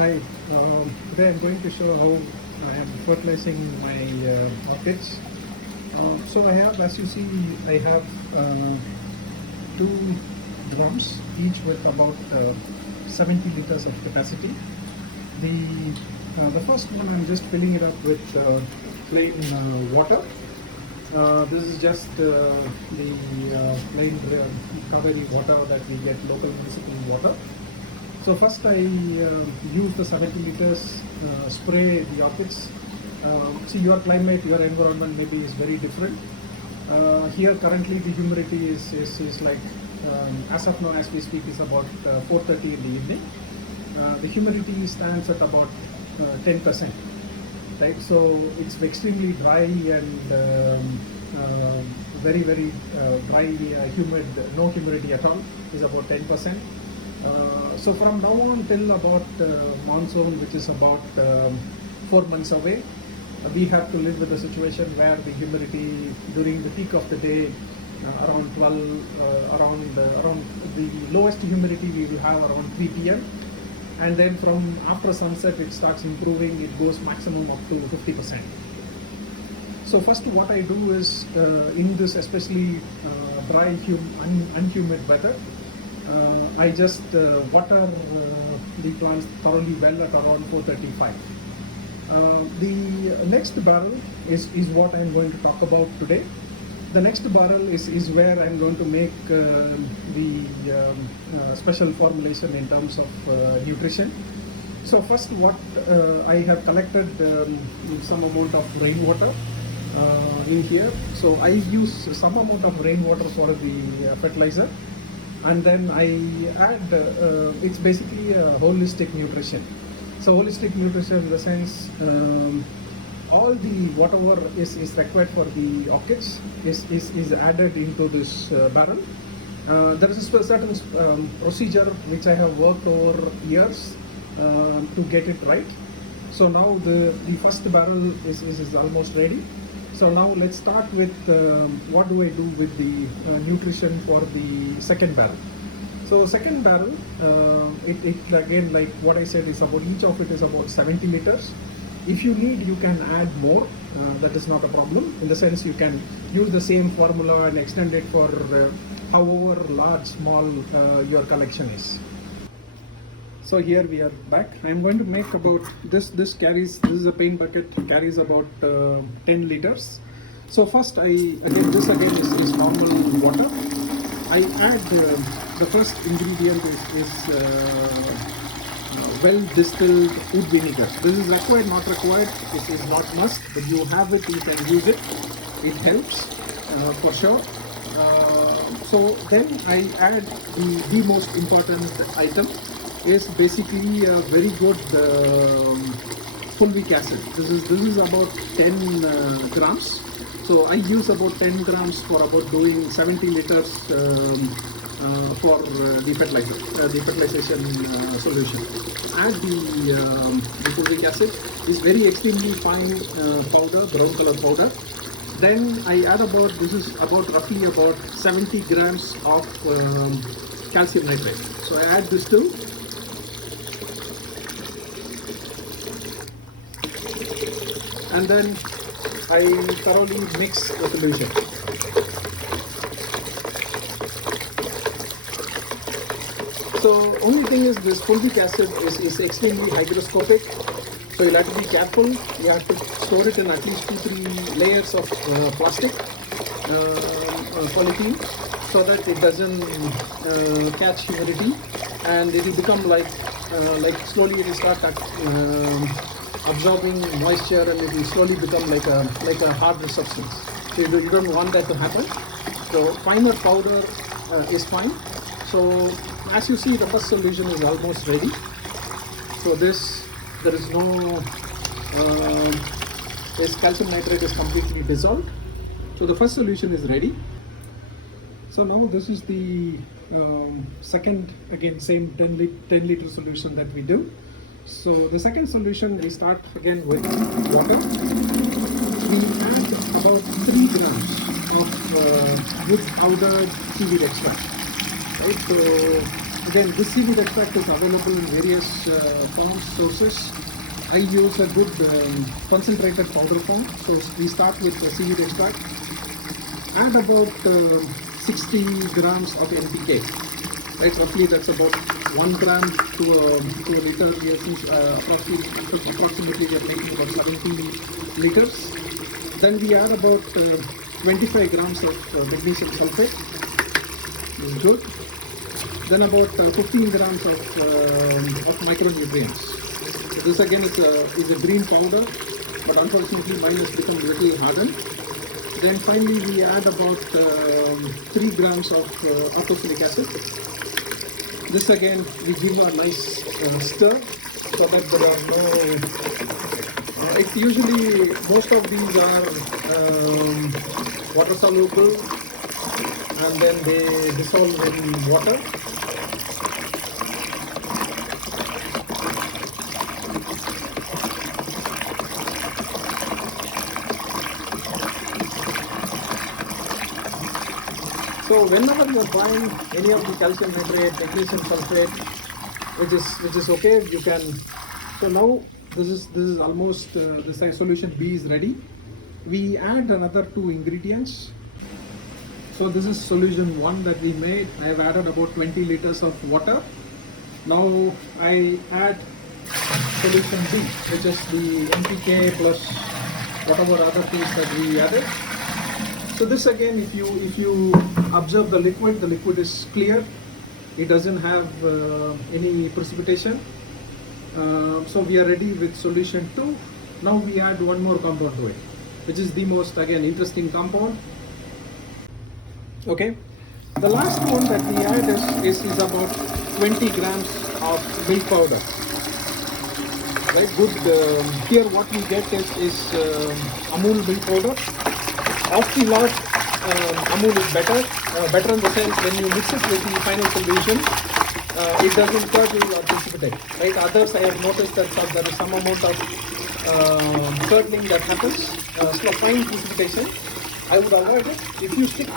Hi, today I'm going to show how I am fertilizing my orchids. So I have, as you see, I have two drums, each with about 70 liters of capacity. The first one I'm just filling it up with plain water. This is just the plain Kaveri water that we get, local municipal water. So first I use the 70 liters, spray the orchids. See, your climate, your environment maybe is very different. Here currently the humidity is like, as of now as we speak, is about 4:30 in the evening. The humidity stands at about 10%. Right, so it's extremely dry and very dry, humid, no humidity at all, is about 10%. So from now on till about monsoon, which is about 4 months away, we have to live with a situation where the humidity during the peak of the day, around 12, around the lowest humidity we will have around 3 p.m. and then from after sunset it starts improving, it goes maximum up to 50%. So first what I do is, in this especially dry, unhumid weather, I just water the plants thoroughly well at around 4:35. The next barrel is what I'm going to talk about today. The next barrel is where I'm going to make the special formulation in terms of nutrition. So first what I have collected some amount of rainwater in here. So I use some amount of rainwater for the fertilizer, and then I add, it's basically a holistic nutrition. So holistic nutrition in the sense, all the whatever is required for the orchids is added into this barrel. There is a certain procedure which I have worked over years to get it right. So now the first barrel is almost ready. So now let's start with what do I do with the nutrition for the second barrel. So second barrel, it again, like what I said, is about, each of it is about 70 liters. If you need, you can add more, that is not a problem. In the sense, you can use the same formula and extend it for however large, small your collection is. So here we are back. I am going to make about, this is a paint bucket, carries about 10 liters. So first this again is normal water. I add, the first ingredient is well distilled wood vinegar. This is required, not required, it is not must, but you have it, you can use it. It helps for sure. So then I add the most important item is basically a very good fulvic acid. This is about 10 grams. So I use about 10 grams for about doing 70 liters for the fertilizer, the fertilization solution. Add the fulvic acid. It's very extremely fine powder, brown color powder. Then I add about, this is about roughly about 70 grams of calcium nitrate. So I add this too. And then I thoroughly mix the solution. So only thing is, this fulvic acid is extremely hygroscopic, so you'll have to be careful. You have to store it in at least 2-3 layers of plastic, polythene, so that it doesn't catch humidity, and it will become like slowly it will start absorbing moisture, and it will slowly become like a harder substance. So you don't want that to happen. So finer powder is fine. So as you see, the first solution is almost ready. So there is no, this calcium nitrate is completely dissolved. So the first solution is ready. So now this is the second, again same 10 liter solution that we do. So the second solution, we start again with water. We add about 3 grams of wood powdered seaweed extract. Right? So Again, this seaweed extract is available in various forms, sources. I use a good concentrated powder form. So we start with the seaweed extract. Add about 60 grams of NPK. Right, roughly that's about 1 gram to a liter. We are approximately we are making about 70 liters. Then we add about 25 grams of magnesium sulfate. This is good. Then about 15 grams of micronutrients. So this again is a green powder, but unfortunately mine has become a little hardened. Then finally we add about 3 grams of orthosilic acid. This again we give a nice stir so that there are no. It's usually most of these are water soluble and then they dissolve in water. So whenever you are buying any of the calcium nitrate, magnesium sulfate, which is okay, you can. So now this is almost the solution B is ready. We add another 2 ingredients. So this is solution 1 that we made. I have added about 20 liters of water. Now I add solution B, which is the NPK plus whatever other things that we added. So this again, if you observe the liquid is clear. It doesn't have any precipitation. So we are ready with solution 2. Now we add one more compound to it, which is the most again interesting compound. Okay. The last one that we add is about 20 grams of milk powder. Right. Good. Here what we get is Amul milk powder. Of the lot, Amul is better. Better in the sense when you mix it with the final solution, it doesn't curdle or precipitate. Right? Others I have noticed that there is some amount of curdling that happens. So fine precipitation, I would avoid it. If you stick to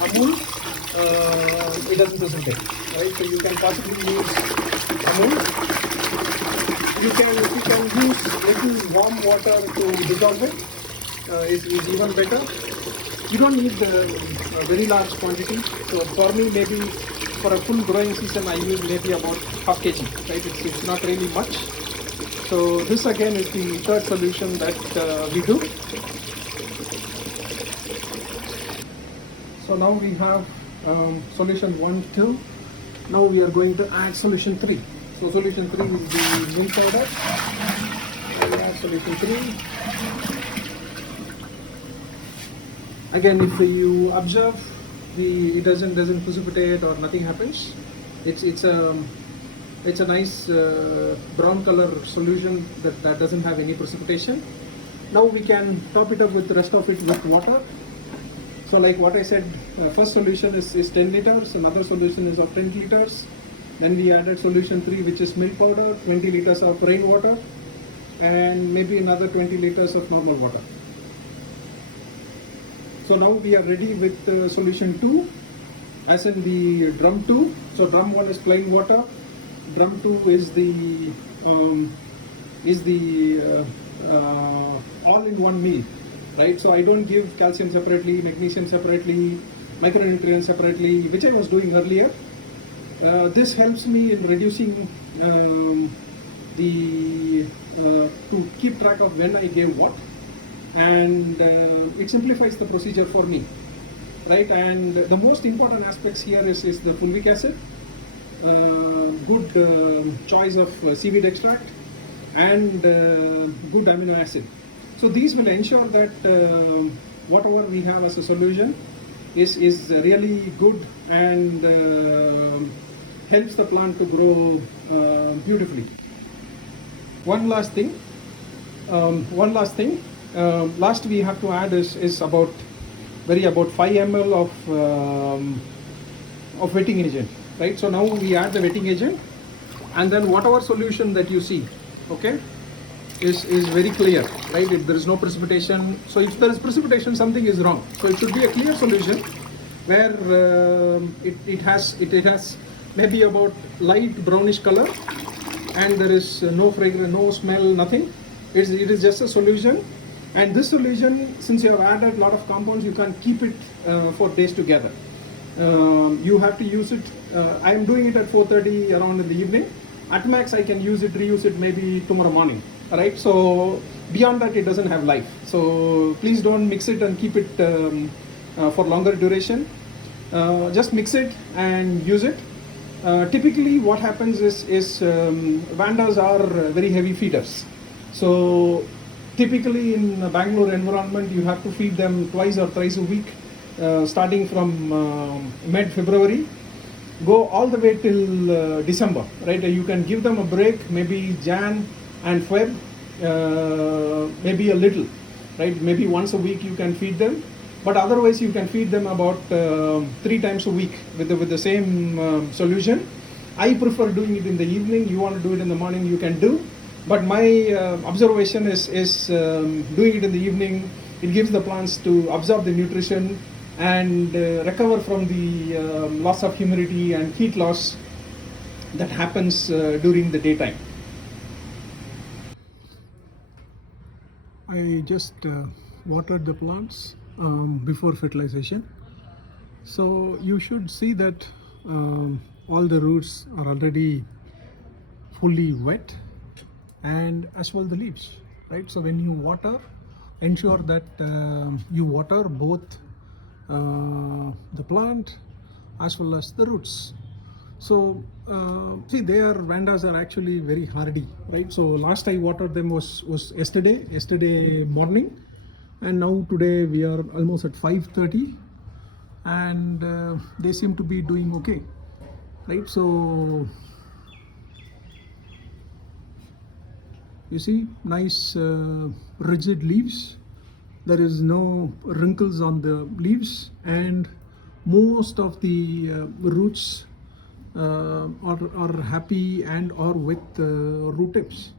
Amul, it doesn't precipitate. Right? So you can possibly use Amul. You can use little warm water to dissolve it. Is even better. You don't need a very large quantity. So for me, maybe for a full growing season, I use maybe about half kg. Right? It's not really much. So this again is the third solution that we do. So now we have solution 1, 2. Now we are going to add solution 3. So solution 3 is the milk powder. So we add solution 3. Again, if you observe, it doesn't precipitate or nothing happens. It's a nice brown color solution that doesn't have any precipitation. Now we can top it up with the rest of it with water. So like what I said, first solution is 10 liters, another solution is of 10 liters. Then we added solution 3, which is milk powder, 20 liters of rainwater, and maybe another 20 liters of normal water. So now we are ready with solution 2, as in the drum 2. So drum 1 is plain water, drum 2 is the all-in-one meal, right? So I don't give calcium separately, magnesium separately, micronutrients separately, which I was doing earlier. This helps me in reducing to keep track of when I gave what. And it simplifies the procedure for me, right? And the most important aspects here is the fulvic acid, good choice of seaweed extract, and good amino acid. So these will ensure that whatever we have as a solution is really good and helps the plant to grow beautifully. One last thing. Last we have to add is about 5 ml of wetting agent, right? So now we add the wetting agent, and then whatever solution that you see, okay, is very clear, right? If there is no precipitation, so if there is precipitation, something is wrong. So it should be a clear solution where it has maybe about light brownish color, and there is no fragrance, no smell, nothing. It is just a solution. And this solution, since you have added a lot of compounds, you can keep it for days together. You have to use it. I am doing it at 4:30 around in the evening. At max, I can use it, reuse it maybe tomorrow morning. Right? So beyond that, it doesn't have life. So please don't mix it and keep it for longer duration. Just mix it and use it. Typically, what happens is vandas are very heavy feeders. So typically in a Bangalore environment, you have to feed them twice or thrice a week, starting from mid-February, go all the way till December, right? You can give them a break, maybe Jan and Feb, maybe a little, right? Maybe once a week you can feed them, but otherwise you can feed them about 3 times a week with the same solution. I prefer doing it in the evening. You want to do it in the morning, you can do. But my observation is doing it in the evening, it gives the plants to absorb the nutrition and recover from the loss of humidity and heat loss that happens during the daytime. I just watered the plants before fertilization. So you should see that all the roots are already fully wet, and as well the leaves, right? So when you water, ensure that you water both the plant as well as the roots. So see, vandas are actually very hardy, right? So last I watered them was yesterday morning, and now today we are almost at 5:30, and they seem to be doing okay, right? So you see, nice rigid leaves. There is no wrinkles on the leaves, and most of the roots are happy and or with root tips,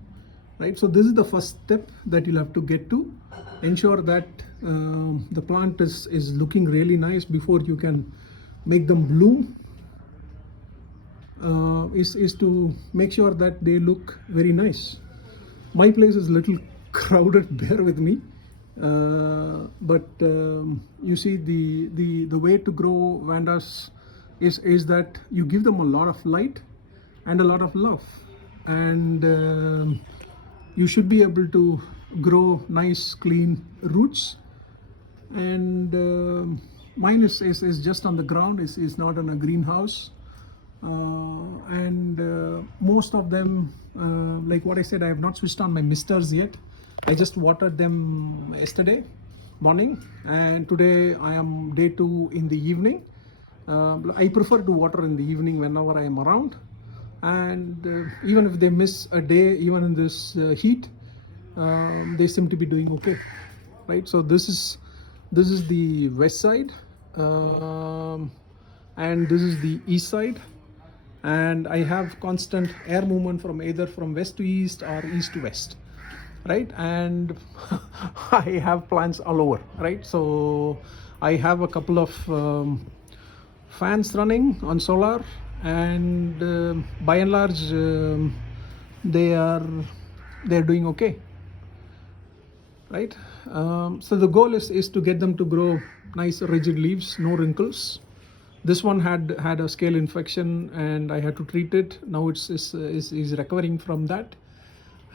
right? So this is the first step that you'll have to get to. Ensure that the plant is looking really nice before you can make them bloom. Is to make sure that they look very nice. My place is a little crowded, bear with me, but you see, the way to grow vandas is that you give them a lot of light and a lot of love, and you should be able to grow nice clean roots. And mine is just on the ground, is not in a greenhouse. And most of them, like what I said, I have not switched on my misters yet. I just watered them yesterday morning, and today I am day 2 in the evening. I prefer to water in the evening whenever I am around, and even if they miss a day, even in this heat, they seem to be doing okay, right? So this is the west side, and this is the east side. And I have constant air movement from either from west to east or east to west, right? And I have plants all over, right? So I have a couple of fans running on solar, and by and large they're doing okay, right? So the goal is to get them to grow nice rigid leaves, no wrinkles. This one had a scale infection, and I had to treat it. Now it's recovering from that,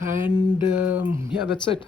and yeah, that's it.